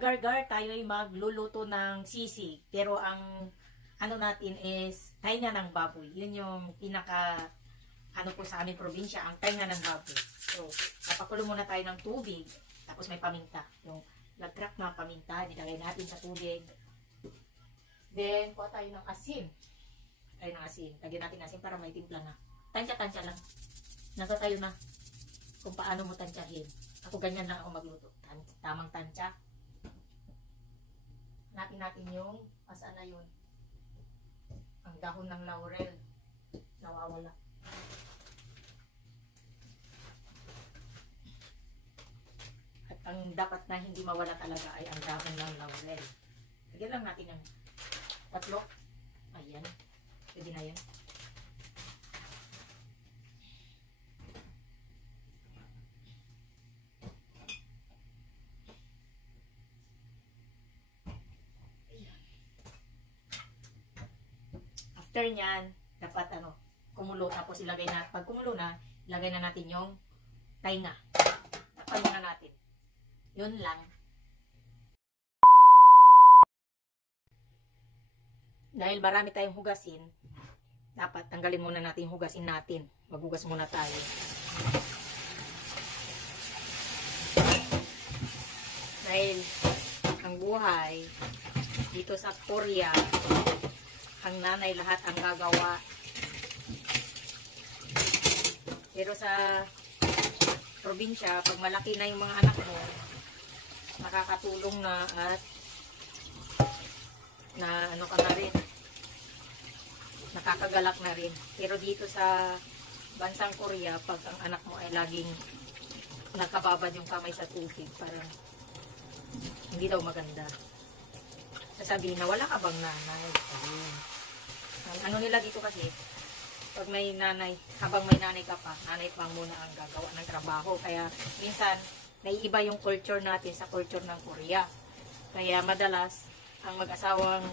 kagargar, tayo ay magluluto ng sisig. Pero ang ano natin is tainga ng baboy. Yun yung pinaka ano po sa aming probinsya, ang tainga ng baboy. So, papakulo muna tayo ng tubig. Tapos may paminta. Yung lagrak na paminta, nilagay natin sa tubig. Then, kuha tayo ng asin. Tayo ng asin. Lagyan natin asin para may timpla na. Tansya-tansya lang. Nasa tayo na kung paano mo tansyahin. Ako ganyan lang ako magluto. Tamang tansya. Hanapin natin yung asaan na yun. Ang dahon ng laurel. Nawawala. At ang dapat na hindi mawala talaga ay ang dahon ng laurel. Lagyan lang natin ng tatlo. Ayan. Pwede na yan. After nyan, dapat kumulo. Tapos ilagay na, pag kumulo na, ilagay na natin yung tainga. Takpan muna natin. Yun lang. Dahil marami tayong hugasin, dapat tanggalin muna natin yung hugasin natin. Maghugas muna tayo. Dahil ang buhay dito sa Korea, ang nanay lahat ang gagawa. Pero sa probinsya, pag malaki na yung mga anak mo, nakakatulong na at ano ka na rin, nakakagalak na rin. Pero dito sa bansang Korea, pag ang anak mo ay laging nakababad yung kamay sa tubig, parang hindi daw maganda. Sasabihin na wala ka bang nanay? Ayun. Ang ano nila dito kasi, pag may nanay, habang may nanay ka pa, nanay pa muna ang gagawa ng trabaho. Kaya minsan, naiiba yung culture natin sa culture ng Korea. Kaya madalas, ang mag-asawang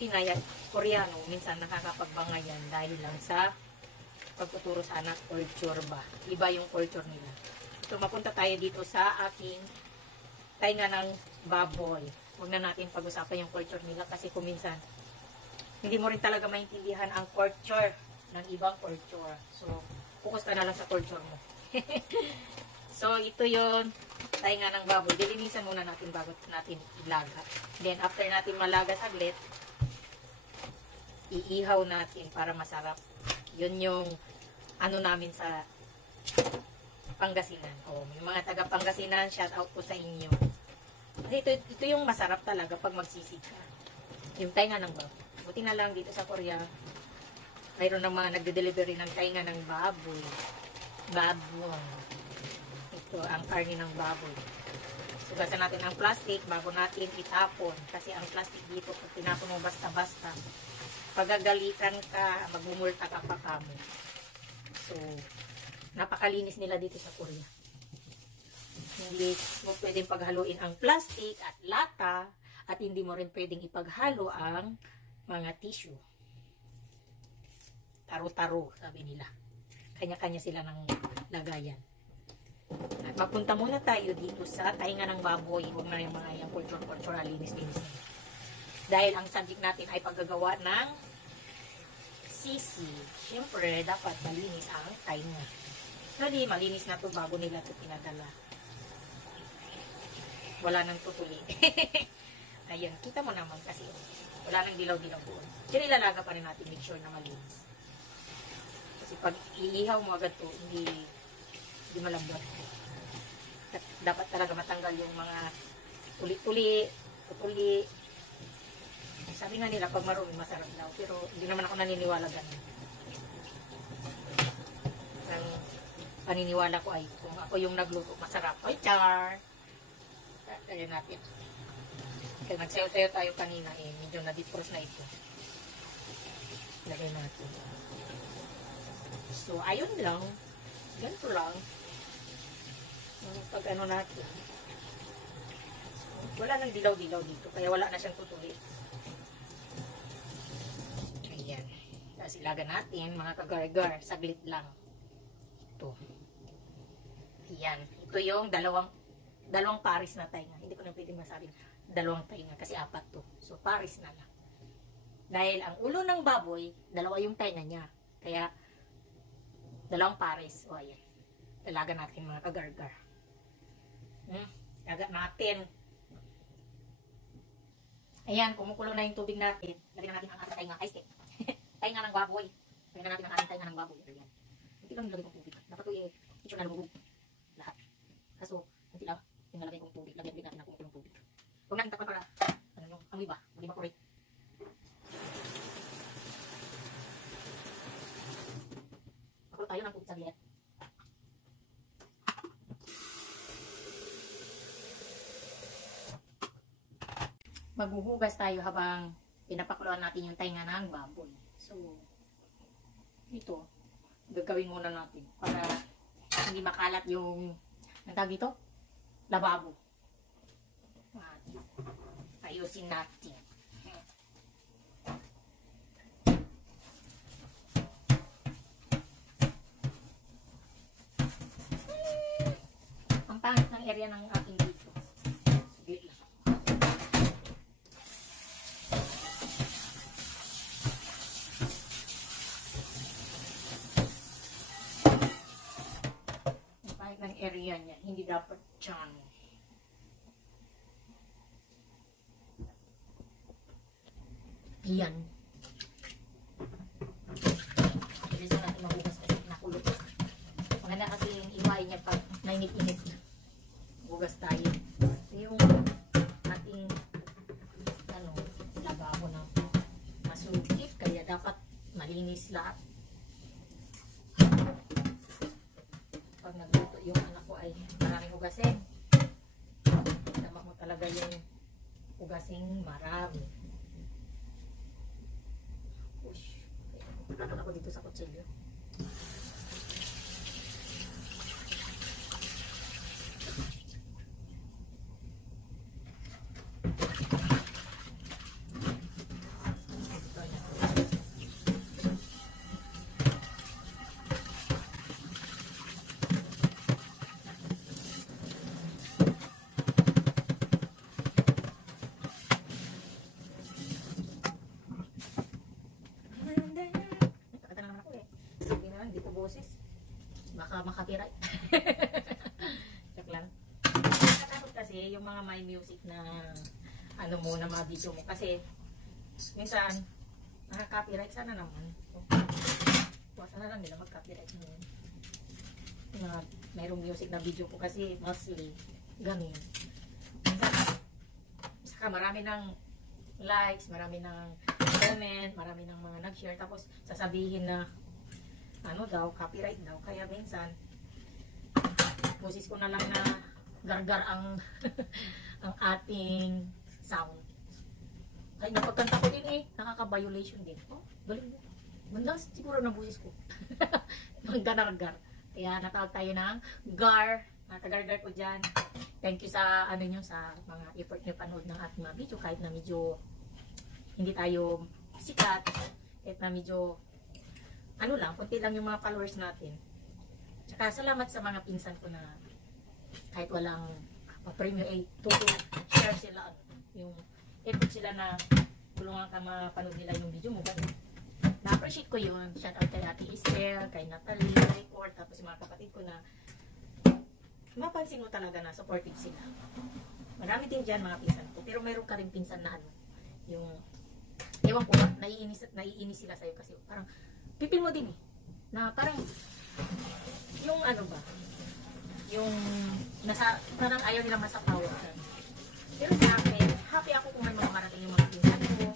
Pinay at Koreano, minsan nakakapagbangayan dahil lang sa pagtuturo sa anak, culture ba. Iba yung culture nila. So, mapunta tayo dito sa aking tainga ng baboy. Huwag na natin pag-usapan yung culture nila kasi kung minsan, hindi mo rin talaga maintindihan ang culture ng ibang culture. So, focus ka na lang sa culture mo. So, ito yun, tainga ng baboy. Dilinisan muna natin bago natin ilaga. Then, after natin malaga saglit, iihaw natin para masarap. Yun yung ano namin sa Pangasinan. May mga taga Pangasinan, shout out po sa inyo. Kasi ito yung masarap talaga pag magsisig ka. Yung tainga ng baboy. Buti na lang dito sa Korea, mayroon ng mga nagde-delivery ng tainga ng baboy. Ito ang karne ng baboy. Sugasan natin ang plastic bago natin itapon. Kasi ang plastic dito, pag tinapon mo basta-basta, pagagalitan ka, magmumulta ka pa kamo. So, napakalinis nila dito sa Korea. Hindi mo pwedeng paghaluin ang plastic at lata at hindi mo rin pwedeng ipaghalo ang mga tissue. Taro-taro, sabi nila. Kanya-kanya sila ng lagayan. At mapunta muna tayo dito sa tainga ng baboy. Huwag na yung mga yung cultural linis-linis. Dahil ang subject natin ay paggagawa ng sisi. Siyempre, dapat malinis ang tainga. Dali, malinis na to bago nila ito pinadala. Wala nang tutuli. Ayan, kita mo naman kasi wala nang dilaw-dilaw doon. Diyan ilalaga pa rin natin, make sure na malinis. Kasi pag iihaw mo agad to, hindi malambot. Dapat talaga matanggal yung mga tuli-tuli, tutuli. Sabi nga nila, pag marumi, masarap daw. Pero hindi naman ako naniniwala ganun. Ang paniniwala ko ay kung ako yung nagluto, masarap. Ay, char! Kaya natin. Kaya nagsayo-sayo tayo kanina medyo na-defrost na ito. Lagay natin. So, ayun lang. Ganito lang. Pag ano natin. Wala nang dilaw-dilaw dito. Kaya wala na siyang tutuli. Ayan. Tapos ilaga natin, mga kagar-gar. Saglit lang. Ito. Ayan. Ito yung dalawang dalawang pares na tainga. Hindi ko na pwedeng masabi dalawang tainga kasi apat to. So, pares na lang. Dahil ang ulo ng baboy, dalawa yung tainga niya. Kaya, dalawang pares. O, ayan. Talaga natin mga kagargar. Laga natin. Ayan, kumukulo na yung tubig natin. Lagyan natin ang ating tainga. Ay, step. Tainga ng baboy. Lagyan natin ang ating tainga ng baboy. Ayan. Hindi lang nilagay kong tubig. Dapat ito i-itsyo na lumubog. Lahat. Kaso, hindi lang yung nalagay kong tubig. Lagyan natin ang kumukulong tubig. Huwag natin tapan para, ano yung amoy ba? Hindi ba correct? Pakulo tayo ng tubig sa liit. Maghuhugas tayo habang pinapakuluan natin yung tainga ng baboy. So, ito, gagawin muna natin para hindi makalat yung, ang tawag dito, lababo. At, ayusin natin. Ang pangit ng area ng ating dito. Sige lang. Ng area niya, hindi dapat dyan. Ayan. Bilis na natin mahugas kasi nakulot. Maganda kasi yung iwain niya pag nainit-init na. Hugas tayo. Yung ating lababo na masukit, kaya dapat malinis lahat. Pag nagluto yung anak ko ay maraming hugasin. Tama mo talaga yung hugasing marami. Push. Nakakot ako dito sa kutsilyo. Boses. Baka makapiright. Check lang. Nakatakot kasi yung mga may music na ano mo na mga video mo. Kasi minsan nakaka-copyright sana naman. Tuwasan na lang nila mag-copyright naman. Na mayroong music na video ko kasi mostly ganun. Minsan saka marami ng likes, marami ng comment, marami ng mga nag-share tapos sasabihin na ano daw, copyright daw. Kaya minsan, boses ko na lang na gargar ang ang ating sound. Ay, napagkanta ko din nakaka-violation din. Oh, galing mo. Ganda siguro ng boses ko. Manggargar. Kaya natawag tayo ng gar. Nakagargar ko dyan. Thank you sa ano nyo, sa mga effort nyo panood ng ating mga video. Kahit na medyo hindi tayo sikat. Kahit na medyo ano lang, kunti lang yung mga followers natin. Tsaka salamat sa mga pinsan ko na kahit walang pa-premium ay share sila yung effort sila na tulungan ka mapanood nila yung video mo. Na-appreciate ko yun. Shout out kay Ate Esther, kay Natalie, kay Court, tapos yung mga kapatid ko na mapansin mo talaga na supportive sila. Marami din dyan mga pinsan ko. Pero mayroon ka rin pinsan na ano, yung ewan ko, naiinis sila sa'yo kasi parang pipil mo din na parang yung ano ba yung parang ayaw nilang masapawa. Pero sa akin, happy ako kung may mga marating yung mga pinsan ko,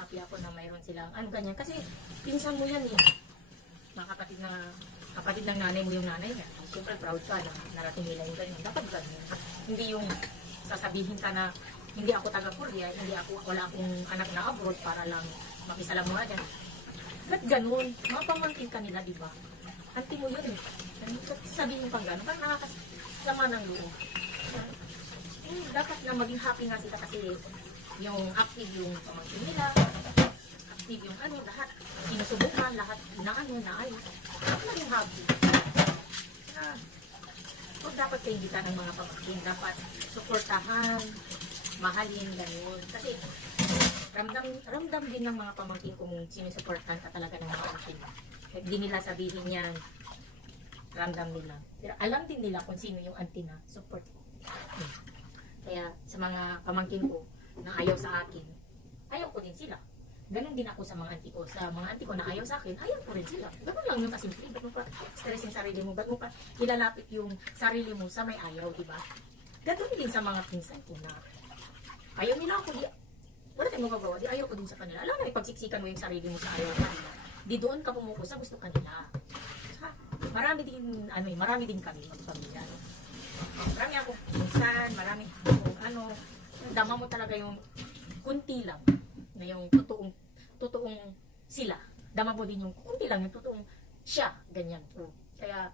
happy ako na mayroon silang ano ganyan kasi pinsan mo yan mga kapatid ng nanay mo yung nanay niya. Siyempre proud ka na narating nila yung ganyan. Dapat ganyan. Hindi yung sasabihin ka na hindi ako taga-Korea, wala akong anak na abroad para lang makisalamuha dyan. Ba't ganun? Mapamangkin ka nila, di ba? Auntie mo yun sabihin pang ganun, parang nakakasama ng loob. Dapat na maging happy nga sila kasi yung active yung pamangkin nila, active yung ano, lahat sinusubukan, lahat na ano, na ayos. Dapat maging happy. Kung dapat kaingitan ng mga pamangkin, dapat suportahan, mahalin, ganun. Kasi ramdam din ng mga pamangkin kung sinusuportahan ka talaga ng mga auntie mo. Hindi nila sabihin yan, ramdam nila. Pero alam din nila kung sino yung auntie na support ko. Kaya sa mga pamangkin ko na ayaw sa akin, ayaw ko din sila. Ganon din ako sa mga auntie ko. Sa mga auntie ko na ayaw sa akin, ayaw ko rin sila. Ganon lang yung kasimple. Ba't mo pa stress yung sarili mo? Ba't mo pa ilalapit yung sarili mo sa may ayaw, diba? Ganon din sa mga pinsan ko na ayaw nila ako. Wala tayong magagawa. Di ayaw ko din sa kanila. Alam na, ipagsiksikan mo yung sarili mo sa ayaw kanila. Di doon ka pumuko sa gusto kanila. Marami din kami magpamilya. Marami ako minsan, marami ako, dama mo talaga yung kunti lang na yung totoong sila. Dama mo din yung kunti lang yung totoong siya, ganyan. Kaya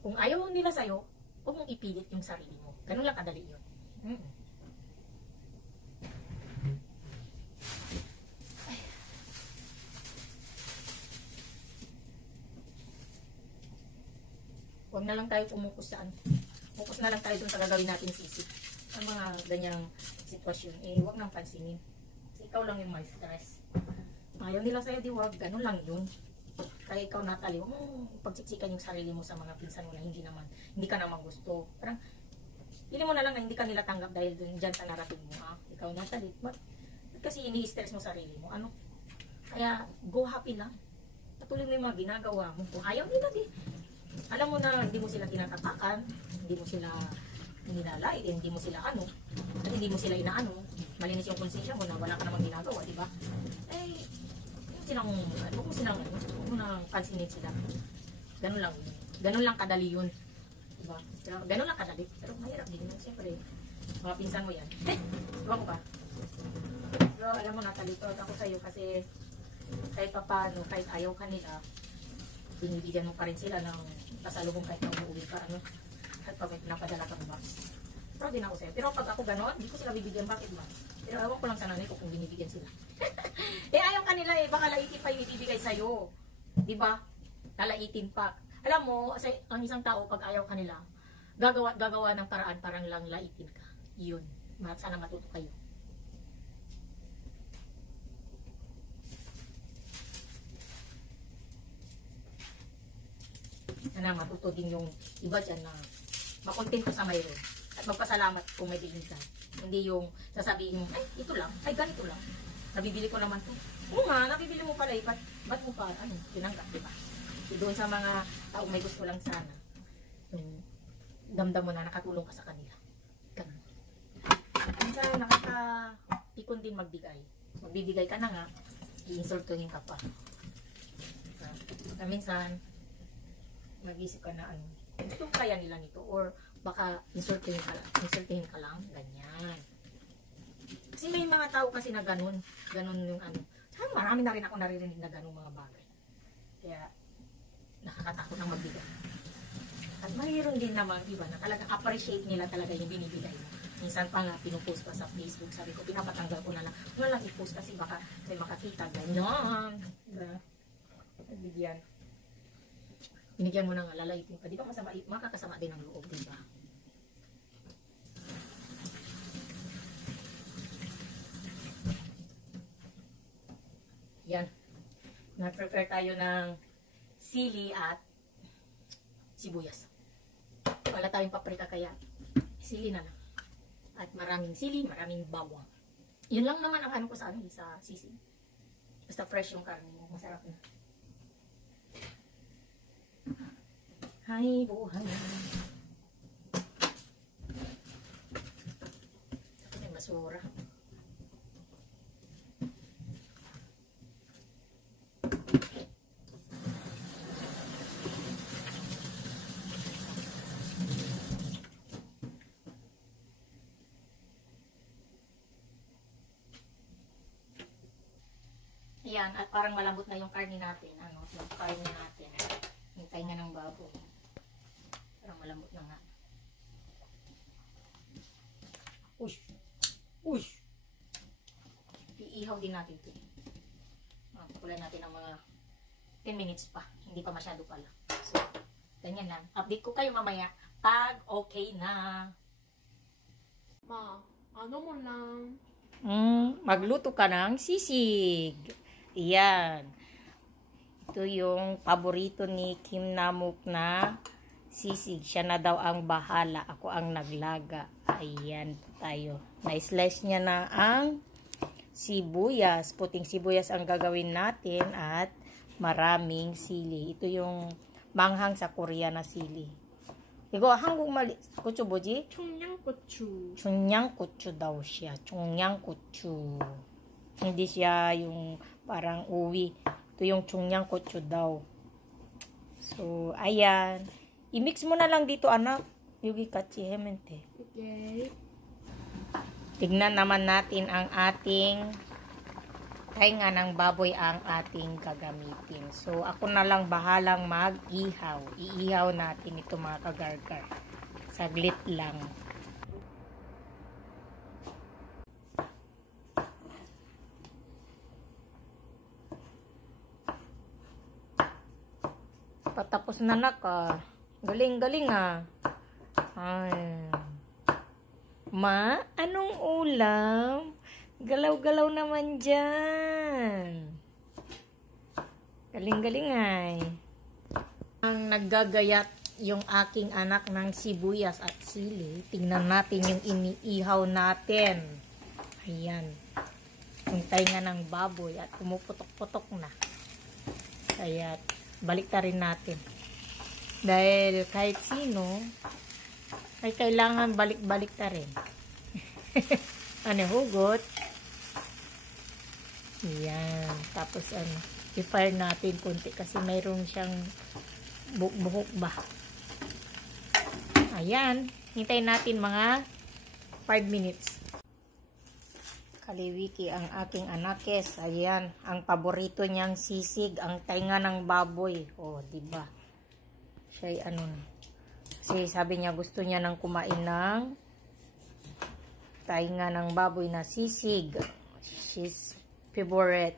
kung ayaw nila sa'yo, huwag mong ipilit yung sarili mo. Ganun lang kadali yun. Huwag na lang tayo pumukus saan. Focus na lang tayo dun sa gagawin natin sisi. Ang mga ganyang sitwasyon, huwag nang pansinin. Kasi ikaw lang yung may stress. Ayaw nila sa'yo, di wag. Ganun lang yun. Kaya ikaw, Natalie, huwag mong pagsiksikan yung sarili mo sa mga pinsan mo na hindi ka naman gusto. Parang, pili mo na lang na hindi ka nila tanggap dahil dyan sa narating mo. Ikaw, Natalie, ba't kasi ini-stress mo sarili mo? Kaya, go happy lang. Patuloy mo yung mga ginagawa mo. Kung ayaw nila, alam mo na hindi mo sila tinatapakan, hindi mo sila nilalait, hindi mo sila at hindi mo sila inaano, malinis yung konsensya mo na wala ka namang ginagawa, di ba? Huwag mo nang pansinin sila. Ganun lang kadali yun. Diba? Pero, ganun lang kadali. Pero mahirap din yun. Siyempre, mga pinsan mo yan. Diba ko ba? Pero alam mo, natalito ako sa'yo kasi kahit paano, kahit ayaw ka nila, binibigyan mo pa rin sila ng pasalubong kahit na umuwi ka, kahit pag may pinapadala kang box. Proud din ako sa'yo. Pero pag ako gano'n, hindi ko sila bibigyan. Bakit ba? Pero ewan ko lang sa nanay ko kung binibigyan sila. Ayaw kanila baka laitin pa yung ibibigay sa'yo. Diba? Lalaitin pa. Alam mo, ang isang tao, pag ayaw kanila, gagawa ng paraan parang lang laitin ka. Yun. Sana matuto kayo. Sana matuto din yung iba dyan na makontento sa mayroon at magpasalamat kung may bigyan ka. Hindi yung sasabihin mo, ay ito lang, ay ganito lang, nabibili ko naman to. Oo nga, nabibili mo pala ba't mo pa, tinanggap, diba? Doon sa mga taong may gusto lang sana, yung damdam mo na nakatulong ka sa kanila. Ganun. Minsan nakakatikon din magbigay. Magbibigay ka na nga, i-insultuhin ka pa. Minsan, mag-isip ka na gusto kaya nila nito or baka insultihin ka lang, ganyan. Kasi may mga tao kasi na ganun yung marami na rin ako naririnig na ganun mga bagay. Kaya nakakatakot ng magbigay. At mayroon din naman iba na talagang appreciate nila talaga yung binibigay mo. Minsan pa nga pinupost pa sa Facebook, sabi ko pinapatanggal ko na lang. Wala lang i-post kasi baka may makakita, ganyan. Diba? Binigyan mo ng lalaitin pa. Di ba makakasama din ang loob, di ba? Yan. Nag-prepare tayo ng sili at sibuyas. Wala tayong paprika kaya sili na lang. At maraming sili, maraming bawang. Yun lang naman ang ko sa sa sisig. Basta fresh yung karne mo. Masarap na. Hay buhay. Ito may basura. Ayan, at parang malambot na yung karne natin. Yung karne natin. Yung tainga ng baboy. Parang malambot na nga. Ush! Ush! Iihaw din natin ito. Pakulan natin ng mga 10 minutes pa. Hindi pa masyado pala. So, ganyan lang. Update ko kayo mamaya pag okay na. Ma, ano mo lang? Magluto ka ng sisig. Iyan. Ito yung paborito ni Kim Namuk na sisig. Siya na daw ang bahala. Ako ang naglaga. Ayan tayo. Na-slice niya na ang sibuyas. Puting sibuyas ang gagawin natin at maraming sili. Ito yung manghang sa Korea na sili. 이거 한국말 고추 뭐지? 청양고추. 중량고추 daw siya. 중량고추. Hindi siya yung parang uwi. Ito yung 중량고추 daw. So, ayan. I-mix mo na lang dito, anak. Yugi 같이 하면 돼. Okay. Tignan naman natin ang ating tainga ng baboy ang ating gagamitin. So, ako na lang bahalang mag-ihaw. Iihaw natin ito mga kagargar. Saglit lang. Patapos na naka. Galing-galing ah. Ay. Ma, anong ulam? Galaw-galaw naman dyan. Galing-galing ay. Ang naggagayat yung aking anak ng sibuyas at sili. Tingnan natin yung iniihaw natin. Ayan. Yung tainga ng baboy at pumuputok-putok na. Kaya balik ta rin natin. Dahil kahit sino ay kailangan balik-balik ta rin. Ano, hugot? Yan. Tapos i-fire natin konti kasi mayroon siyang buhok ba. Ayan. Hintayin natin mga 5 minutes. Kaliwiki ang aking anakes. Ayan. Ang paborito niyang sisig. Ang tainga ng baboy. O, diba? Siya kasi sabi niya gusto niya nang kumain ng tainga ng baboy na sisig. She's favorite.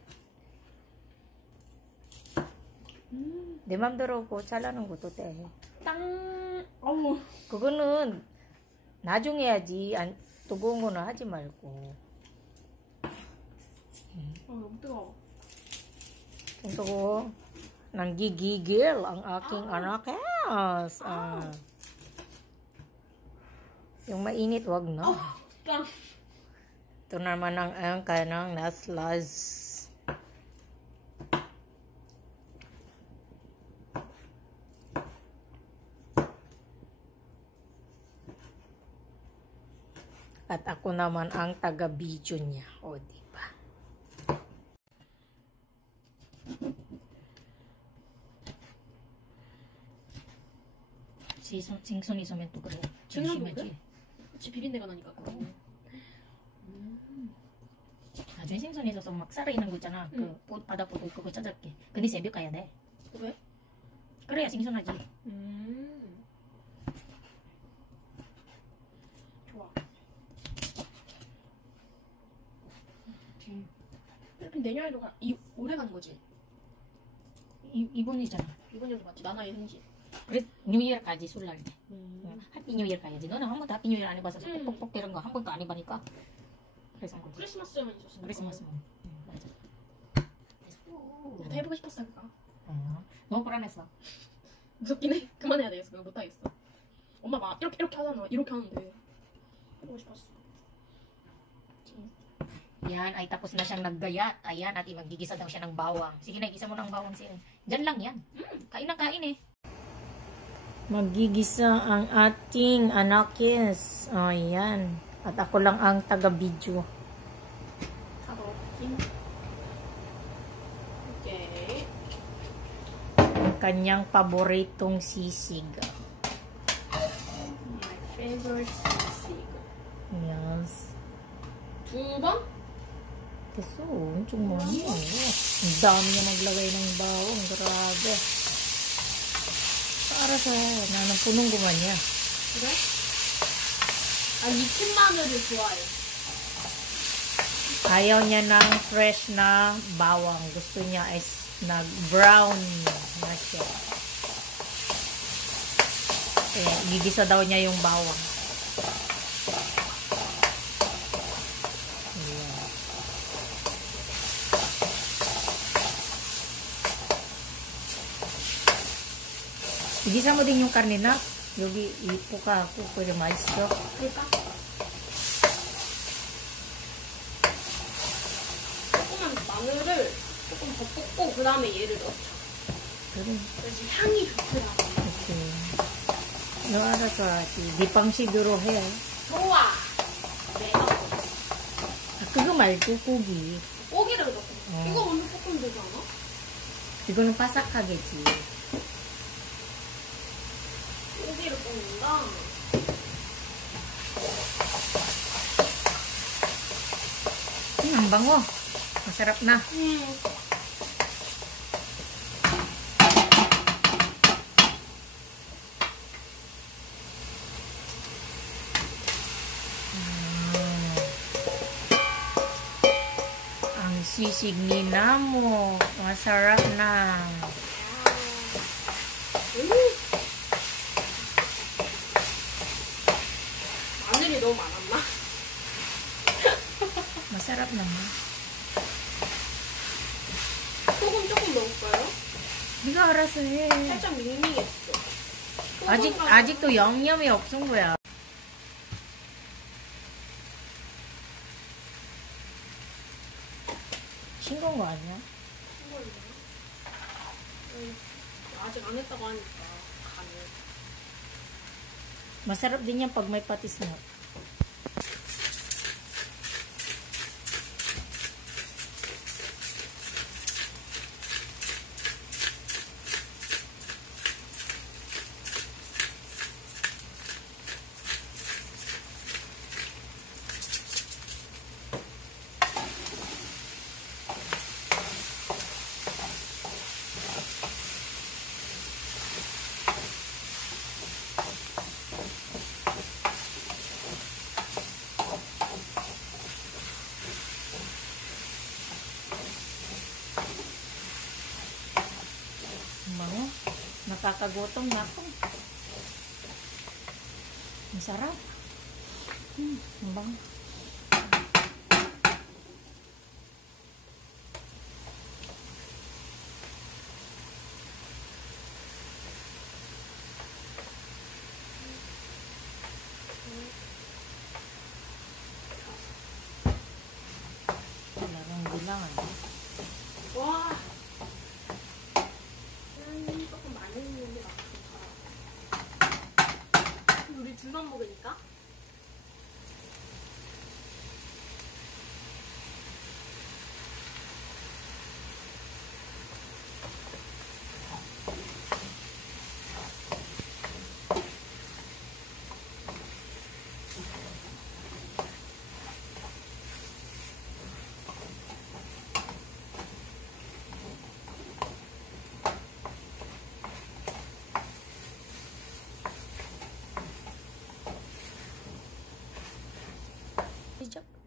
Di 맘대로 고 잘라는 것도 돼. 땅. 어우. 그거는 나중에 해야지. 뜨거운 거는 하지 말고. 너무 뜨거워. Ito nanggigigil ang aking anak. Yes. Yung mainit, wag na. 땅. Ito naman ang kanang naslas. At ako naman ang taga-video niya. O, diba? 생선이 있으면 또 그래. 조심하지. 그치, 비린내가 나니까 그거. 나중에 생선이 있어서 막 살아있는 거 있잖아. 그 바닥보고 그거 찾아볼게. 근데 새벽 가야 돼. 왜? 그래야 생선하지. 좋아. 이렇게 내년에도 올해 가는 거지? 이번이잖아. 이번에도 맞지? 나나의 생신. 그래 뉴이어까지 술 날 때. 해피 뉴이어 가야지. 너는 한 번도 해피 뉴이어 안 해봐서 뻑뻑 이런 거 한 번도 안 해보니까. 그래서 한 거지. 크리스마스에만 있었어. 크리스마스만. 맞아. 나도 해보고 싶었어 그거. 너무 불안했어. 무섭긴 해. 그만해야 되겠어. 그거 못하겠어. 엄마 막 이렇게 하잖아. 이렇게 하는데 해보고 싶었어. Yan, ay tapos na siyang naggayat. Ayan, at magigisa daw siya ng bawang. Sige na, igisa mo ng bawang siya. Diyan lang yan. Kain ng kain eh. Magigisa ang ating anakis. Ayan. At ako lang ang taga-video. Okay. Ang kanyang paboritong sisig. My favorite sisig. Yes. 2번? Kasi, 엄청 많이. Ang dami niya naglagay ng bawang. Grabe. Para sa nanan punong gumanya. 그래? 익힌 마늘을 좋아해. Ayaw niya ng fresh na bawang. Gusto niya is nag-brown na siya. gigisa daw niya yung bawang. Ayan. Igisa mo din yung karne na. 여기 이쁘가 그래 맛있어. 그러니까 조그만 마늘을 조금 더 볶고 그 다음에 얘를 넣자. 그래. 그래서 향이 좋더라고. 오케이. 너 알아서 하지. 네 방식으로 해. 좋아. 내가 그거 말고 고기. 고기를 넣고. 이거 오늘 볶으면 되지 않아? 이거는 바삭하겠지. 고기를 볶는다. Ang bango. Masarap na. Ang sisig ni Namo. Masarap na. 마늘이 너무 많았나? Masarap naman. 소금 조금 넣을까요? 네가 알아서 해. 살짝 밍밍했어. 아직도 양념이 없은 거야. 싱거운 거 아니야? 아직 안 했다고 하니까 간을. Masarap din yan pag may patis na. Bango. Nakakagutom na ako. Ang sarap. Ang bango. Talagang bilangan. 와. 조금 많이 넣는 게 낫겠다. 우리 둘만 먹으니까?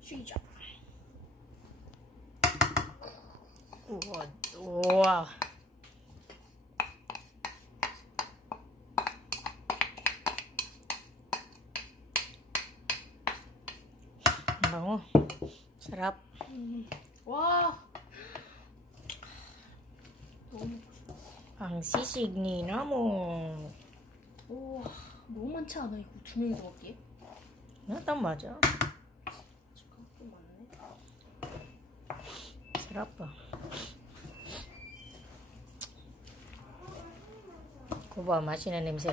시작. 우와. Bango. Sarap. 와. Ang sisig ni Namo. 우와. 너무 많지 않아 이거 두 명이서 먹기에? 딱 맞아. 지금 좀 많네. Sarap pa. Kuba, 맛있는 냄새.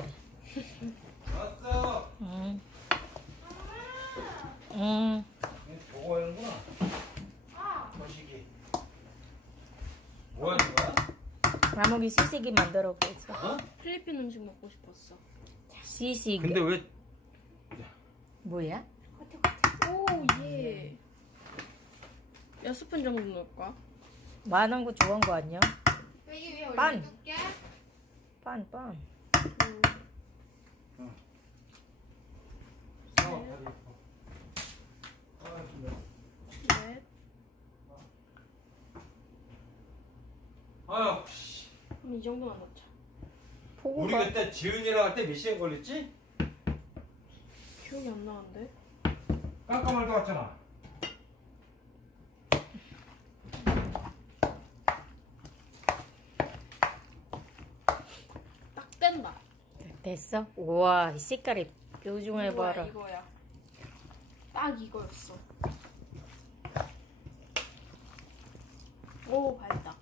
왔어. 보고 하는구나. 거시기. 뭐 하는 거야? 나무기 시식이 만들어 보겠어. 어? 필리핀 음식 먹고 싶었어. 시식. 근데 왜 뭐야? 오 예. 몇 스푼 정도 넣을까? 많은 거 좋은 거 아니야? 여기 위에 빤. 올려줄게. 빤. 싸워 다리 아파. 네. 아유 씨. 그럼 이 정도만 넣자. 우리 포구가 그때 지은이랑 할 때 몇 시간 걸렸지? 기억이 안 나는데. 깜깜할도 왔잖아. 딱 된다. 됐어? 우와 이 색깔이 뾰중해봐라. 이거야. 딱 이거였어. 오, 밝다.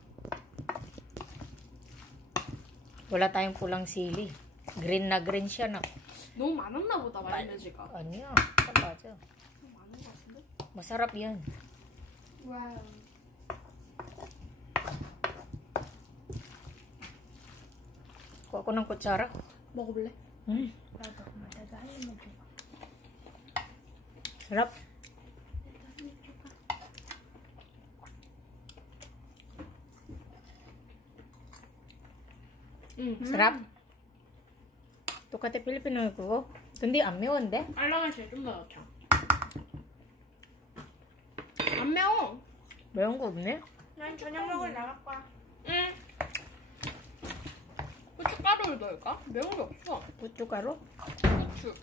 Wala tayong pulang sili. Green na green siya na. 너무 많았나 보다, 마요네즈가. Anya, 맞아. 너무 많은 것 같은데? Masarap yan. 와우. Kuha ko ng kutsara. 먹어볼래? 나도 madadali mo dyan. Sarap. Sarap. 똑같아 필리핀어 그거. 근데 안 매운데? 알라맛이 좀 더 넣자. 안 매워. 매운 거 없네? 난 저녁 먹으러 나갈 거야. 응. 고춧가루를 넣을까? 매운 게 없어. 고춧가루? 고추.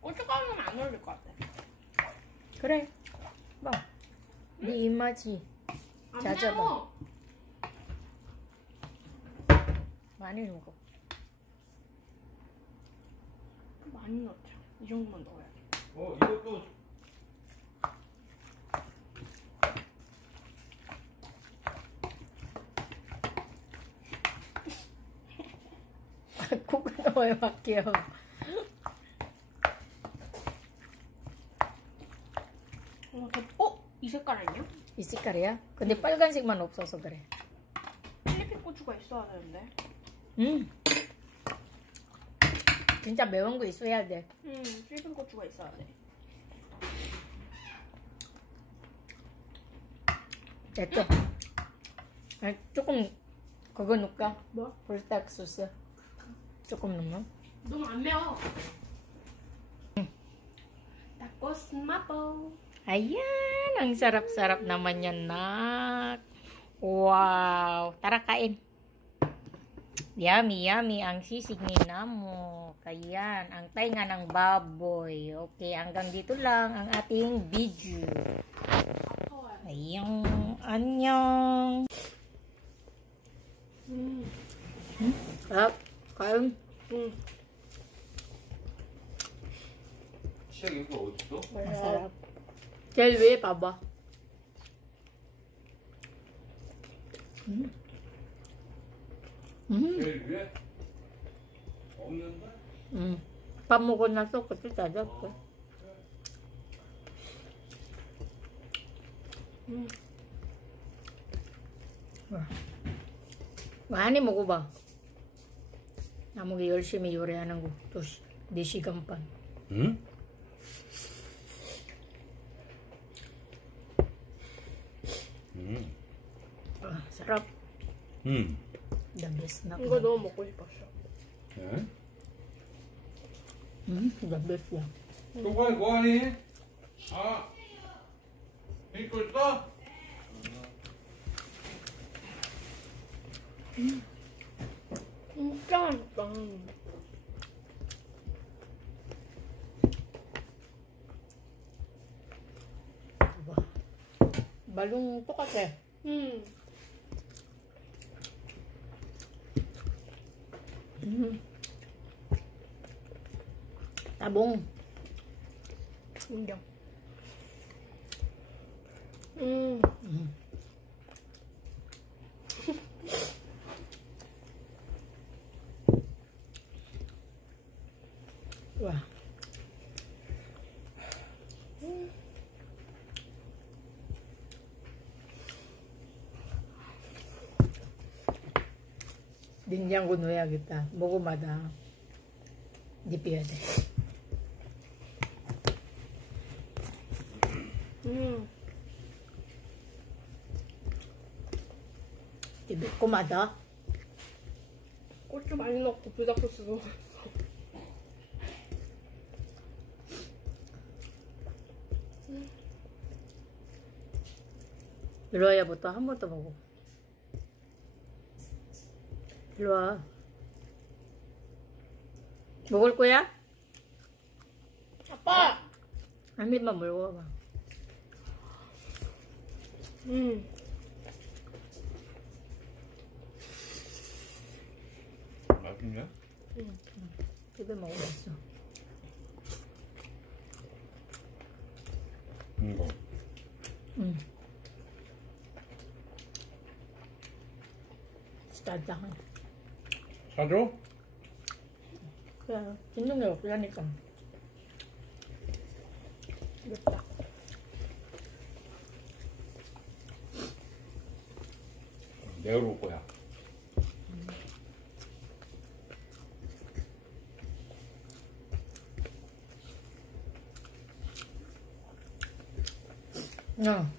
고춧가루는 안 어울릴 것 같아. 그래. 뭐. 네 입맛이 안 자자 매워. 많이 먹어. 많이 넣자. 이 정도만 넣어야 돼. 이것도 국 넣어요 할게요. 이 색깔 아니야? 이 색깔이야? 근데 빨간색만 없어서 그래. 필리핀 고추가 있어야 되는데. 진짜 매운 거 있어야 돼. 필리핀 고추가 있어야 돼. 됐어. 조금 그거 넣을까? 뭐? 불닭 소스. 조금 넣으면. 너무 안 매워. Tacos mapo. Ayan, ang sarap-sarap naman yan, nak. Wow. Tara, kain. Yummy, yummy ang sisig ni Namo. Kayan, ang tainga ng baboy. Okay, hanggang dito lang ang ating video. Ayun, annyeong. Sarap, kain. 시작 이거 어딨어? Masarap. 제일 위에 봐봐. 제일 위에? 없는데? 밥 먹고 나서 그때 찾았어. 많이 먹어봐. 나무게 열심히 요리하는 거. 또 4시간 반. 응? sarap. The best na. 이거 너무 먹고 싶었어. 네? The best yan. 동관이 뭐하니? 아, 읽고 있어? 진짜 맛있다. 봐봐. 말용 똑같아. 따봉. 인정. 와. 냉장고 넣어야겠다. 먹어마다 입혀야 돼. 매콤하다. 고추 많이 넣고 불닭소스 넣었어. 일로와야부터 한 번 더 먹어. 일로와. 먹을 거야? 아빠! 한 입만 먹어봐. 맛있냐? 집에 먹어봤어. 이거. 응. 짜장. 사줘? 그래, 있는 게 없으니까. 맵다. 내가 올 거야. 야,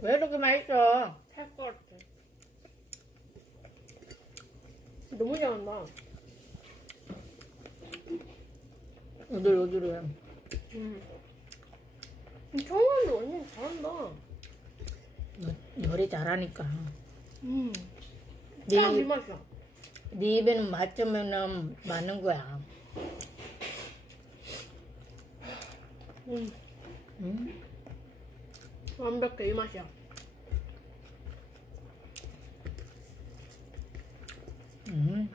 왜 이렇게 맛있어? 탈 것 같아. 너무 잘한다. 오들오들해. 처음 하는데 완전 잘한다. 요리 잘하니까. 딱 이 네, 맛이야. 네 입에는 맞으면 맞는 거야. 응? 완벽해, 이 맛이야. 응.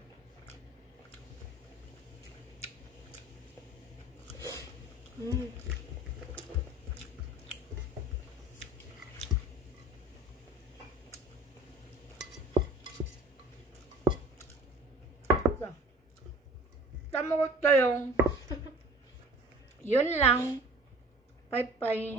싸먹었어요. 연랑. 빠이빠이.